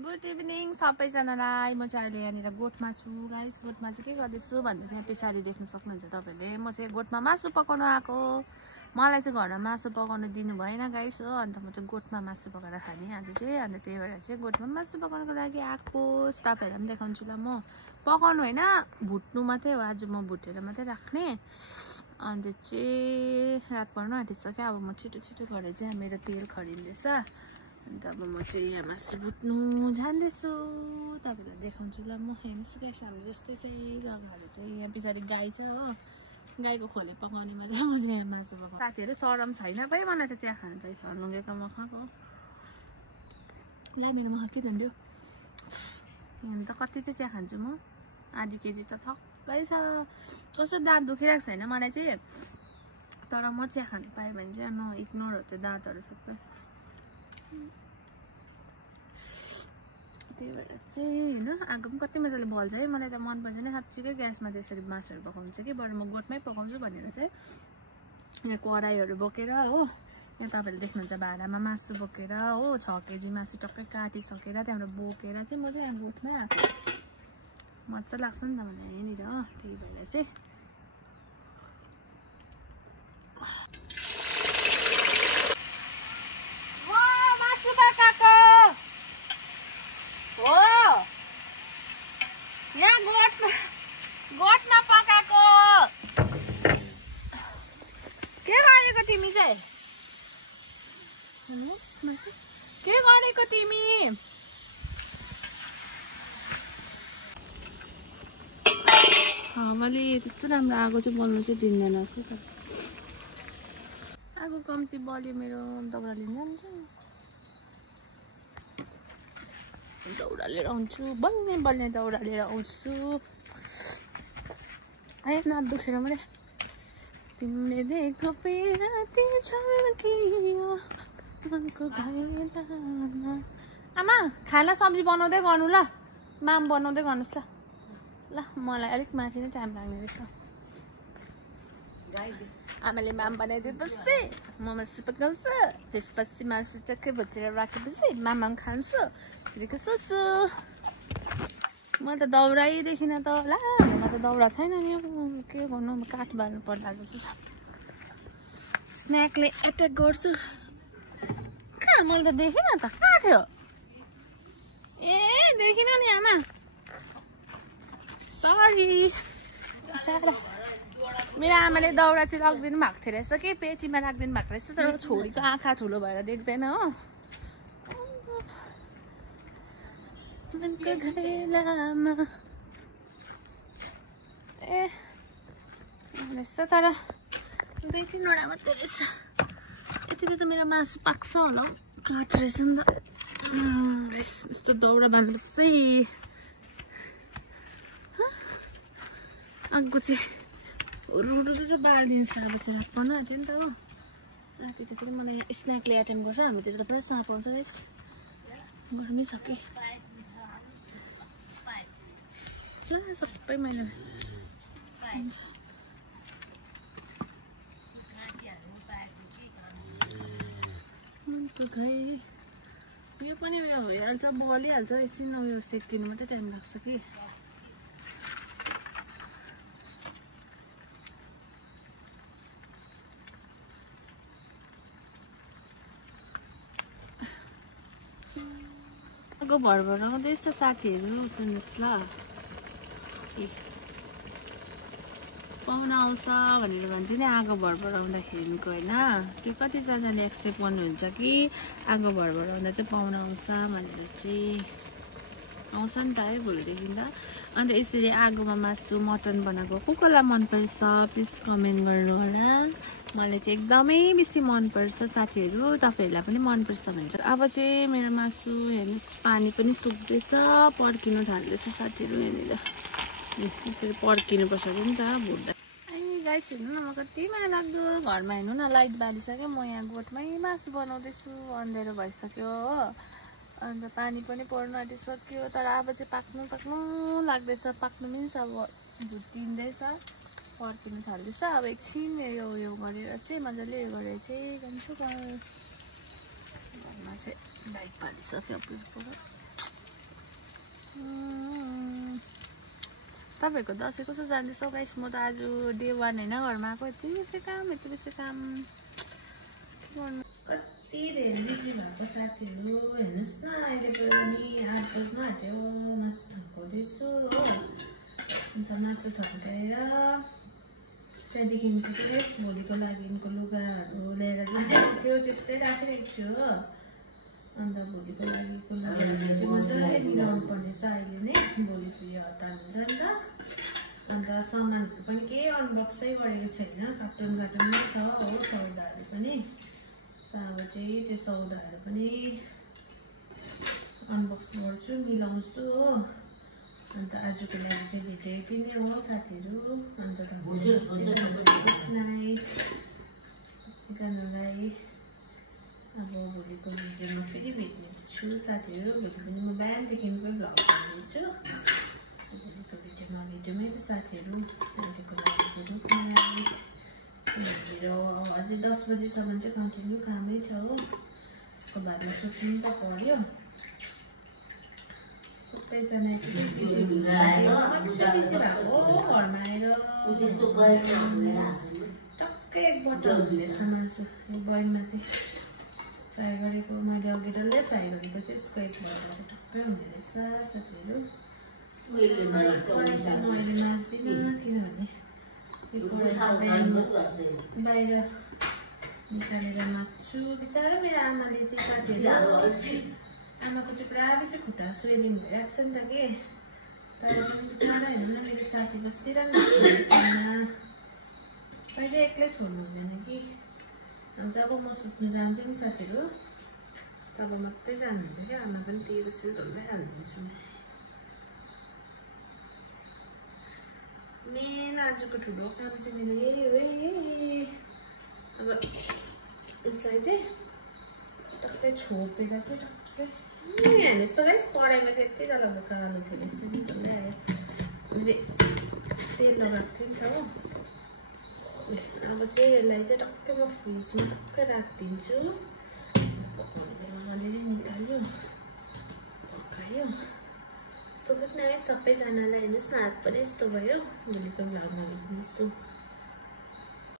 Good evening सबैजनालाई। म चाहिँ अहिले यहाँनिर गोठमा छु गाइस। गोठमा चाहिँ के गर्दैछु भन्दा चाहिँ पछाडि देख्न सक्नुहुन्छ तपाईँले। म चाहिँ गोठमा मासु पकाउन आएको। मलाई चाहिँ घरमा मासु पकाउन दिनु भएन गाइस हो। अन्त म चाहिँ गोठमा मासु पकाएर खाने आज चाहिँ। अन्त त्यही भएर चाहिँ गोठमा मासु पकाउनको लागि आएको। तपाईँहरूलाई पनि देखाउँछु ल। म पकाउनु होइन भुट्नु मात्रै हो। आज म भुटेर मात्रै राख्ने। अन्त चाहिँ रात पर्नु आँटिसक्यो। अब म छिटो छिटो गरेर चाहिँ मेरो तेल खरिँदैछ। अन्त अब म चाहिँ यहाँ मासु भुट्नु जान्दैछु। तपाईँलाई देखाउँछु ल। म हेर्नुहोस् गाइस हाम्रो जस्तै चाहिँ जग्गाहरू चाहिँ यहाँ पछाडि गाई छ हो। गाईको खोले पकाउनेमा चाहिँ म चाहिँ यहाँ मासु पकाउँछु। साथीहरू सरम छैन पै मलाई त चिया खानु त लुङ्गेको मखाको ला मेरो मखा के झन्ड्यो। यहाँ त कति चाहिँ चिया खान्छु म। आधी केजी त थक्कै छ। कस्तो दाँत दुखिरहेको छैन मलाई चाहिँ। तर म चिया खानु पाएँ भने चाहिँ म इग्नोर हो त्यो दाँतहरू सबै। त्यही भएर चाहिँ होइन आगो पनि कति मजाले बल्छ है। मलाई त मन पर्दैन साँच्चीकै ग्यासमा त्यसरी मासुहरू पकाउँछ कि। बरु म गोठमै पकाउँछु भनेर चाहिँ यहाँ कराईहरू बोकेर हो। यहाँ तपाईँहरूले देख्नुहुन्छ भाँडामा मासु बोकेर हो। 6 केजी मासु टक्कै काटिसकेर त्यहाँबाट बोकेर चाहिँ म चाहिँ यहाँ गोठमै आएको। मजा लाग्छ नि त मलाई यहाँनिर हो। त्यही भएर चाहिँ गोठमा पकाएको। के गरेको तिमी चाहिँ? के गरेको तिमी? मैले त्यस्तो राम्रो आगो चाहिँ बल्नु चाहिँ दिँदैन रहेछ त। आगो कम्ती बल्यो मेरो दाउरा लिन जान्छ। दाउरा लिएर आउँछु। बल्ने बल्ने दाउरा लिएर आउँछु। आयो नाक दुखेर मैले। तिमीले देखो राति झल्कियो मनको घाइलामा। आमा खाना सब्जी बनाउँदै गर्नु ल। माम बनाउँदै गर्नुहोस् ल। ल मलाई अलिक माथि नै टाइम लाग्ने रहेछ। आमाले माम बनाइदिएपछि म मासु पकाउँछु। त्यसपछि मासु टक्कै भुटेर राखेपछि माम खान्छु। फेरि सोच्छु म त दाउरै देखिन त। ला हाम्रोमा त दाउरा छैन नि। के गर्नु काठ बाल्नु पर्ला जस्तो छ। स्न्याकले एट्याक गर्छु। कहाँ मैले त देखिन त। कहाँ थियो? ए देखिन नि आमा। सरी बिचारा। मेरो आमाले दाउरा चाहिँ राखिदिनु भएको थियो रहेछ कि पेटीमा राखिदिनु भएको रहेछ। तर छोरीको आँखा ठुलो भएर देख्दैन हो। मनको घाइलामा ए रहेछ। तर 2-3वटा मात्रै रहेछ। यतिले त मेरो मासु पाक्छ होला हौ। काठ रहेछ नि त। यस्तो दाउरा बाल्नुपर्छ। आगो चाहिँ रुडु बालिदिन्छ। अब चाहिँ रात पर्नु आँट्यो नि त हो। राति त फेरि मलाई स्न्याकले एटेन्ड गर्छ। हाम्रोतिर त पुरा साँप आउँछ गाइस। गर्मी छ कि सबै मैले यो पनि उयो भइहाल्छ बलिहाल्छ। एकछिन उयो सेकिनु मात्रै टाइम लाग्छ कि। आगो भरभर आउँदैछ साथीहरू सुन्नुहोस् ल। पाहुना आउँछ भनेर भन्थ्यो नि आगो भरभर आउँदाखेरिको होइन। कि कतिजनाले एक्सेप्ट गर्नुहुन्छ कि आगो भरभर आउँदा चाहिँ पाहुना आउँछ भनेर चाहिँ। आउँछ नि त है भोलिदेखि त। अन्त यसरी आगोमा मासु मटन बनाएको कसलाई मनपर्छ प्लिज कमेन्ट गर्नु होला। मलाई चाहिँ एकदमै बेसी मनपर्छ साथीहरू। तपाईँहरूलाई पनि मनपर्छ भन्छ। अब चाहिँ मेरो मासु हेर्नुहोस् पानी पनि सुक्दैछ। पर्किनु थाल्दैछ साथीहरू। यहाँनिर यसरी पर्किनुपर्छ अरे नि त भुट्दा। गाइस हेर्नु न म कति माया लाग्दो। घरमा हेर्नु न लाइट बालिसक्यो। म यहाँ गोठमै मासु बनाउँदैछु। अँध्यारो भइसक्यो हो। अन्त पानी पनि पर्नु आँटिसक्यो। तर अब चाहिँ पाक्नु लाग्दैछ। पाक्नु मिन्स अब भुटिँदैछ। पर्किनु थाल्दैछ। अब एकछिन यो गरेर चाहिँ मजाले यो गरेर चाहिँ जान्छु। घरमा चाहिँ लाइट बालिसक्यो। तपाईहरुको दशैं कसो जान्दैछ गाइस? म त आज डे 1 हैन घरमा आएको। यति बेसी काम के गर्नु। कति धेरै बिजी भएको साथीहरु हेर्नुस् न। अहिले पनि 8 बज्न आँट्यो। मासु थन्काउँदैछु हो। अन्त मासु थन्काएर त्यहाँदेखिको चाहिँ भोलिको लागिको लुगाहरू ल्याएर त्यो त्यस्तै राखिरहेको छु हो। अन्त भोलिको लागिको लुगाहरू चाहिँ मजाले मिलाउनु पर्नेछ अहिले नै। भोलि फेरि हतार हुन्छ नि त। अन्त सामानहरू पनि केही अनबक्सै गरेको छैन। कार्टुनमै छ हो सौदाहरू पनि। अब चाहिँ त्यो सौदाहरू पनि अनबक्स गर्छु, मिलाउँछु हो। अन्त आजको लागि चाहिँ भिडियो यति नै हो साथीहरु। अन्त गुड नाइट सबैजनालाई। अब भोलिको भिडियोमा फेरि भेट्नेछु साथीहरु। भोलि पनि म बिहानदेखिको भ्लग बनाउँछु। भोलिको भिडियोमै त साथीहरु। अहिलेको लागि चाहिँ गुड नाइट। मेरो अझै 10 बजेसम्म चाहिँ कन्टिन्यू कामै छ हो। त्यसको बादमा सुत्नु त पर्यो। सबैजना चाहिँ बिजी भएको घरमा आएर टक्कै एक बटल हुँदैछ मासु। यो बोइलमा चाहिँ फ्राई गरेको मैले अघि डल्लै फ्राई गरेको चाहिँ यसको एक बटल चाहिँ टक्कै हुने रहेछ साथीहरु। कराई चाहिँ म अहिले माझ्दिनँ किनभने यो कराई चाहिँ बाहिर निकालेर माझ्छु। बिचरा मेरो आमाले चाहिँ साथीहरु आमाको चाहिँ पुरा बेसी खुट्टा स्वेलिङ भइरहेको छ नि त के। तर पनि बिचरा हेर्नु न मेरो साथी बसिरहनु छैन। कहिले एक्लै छोड्नु हुँदैन कि। जब म सुत्नु जान्छु नि साथीहरु तब मात्रै जानुहुन्छ कि आमा पनि त्यही बेसी ढल्दै हाल्नुहुन्छ। मेन आजको ठुलो काम चाहिँ मेरो यही हो। अब यसलाई चाहिँ टक्कै छोपेर चाहिँ टक्कै हेर्नुहोस् त गाइस कराईमा चाहिँ यति डरलाग्दो कालो थियो यस्तो नि डल्लै आयो। मैले तेल लगाएको थिएँ नि त हो। अब चाहिँ यसलाई चाहिँ टक्कै म फ्रिजमा टक्कै राखिदिन्छु। पकाउने बेलामा अलरेडी निकाल्यो पकायो। गुड नाइट सबैजनालाई। हेर्नुहोस् न हात पनि यस्तो भयो। भोलिको भ्लगमा भेट्नेछु।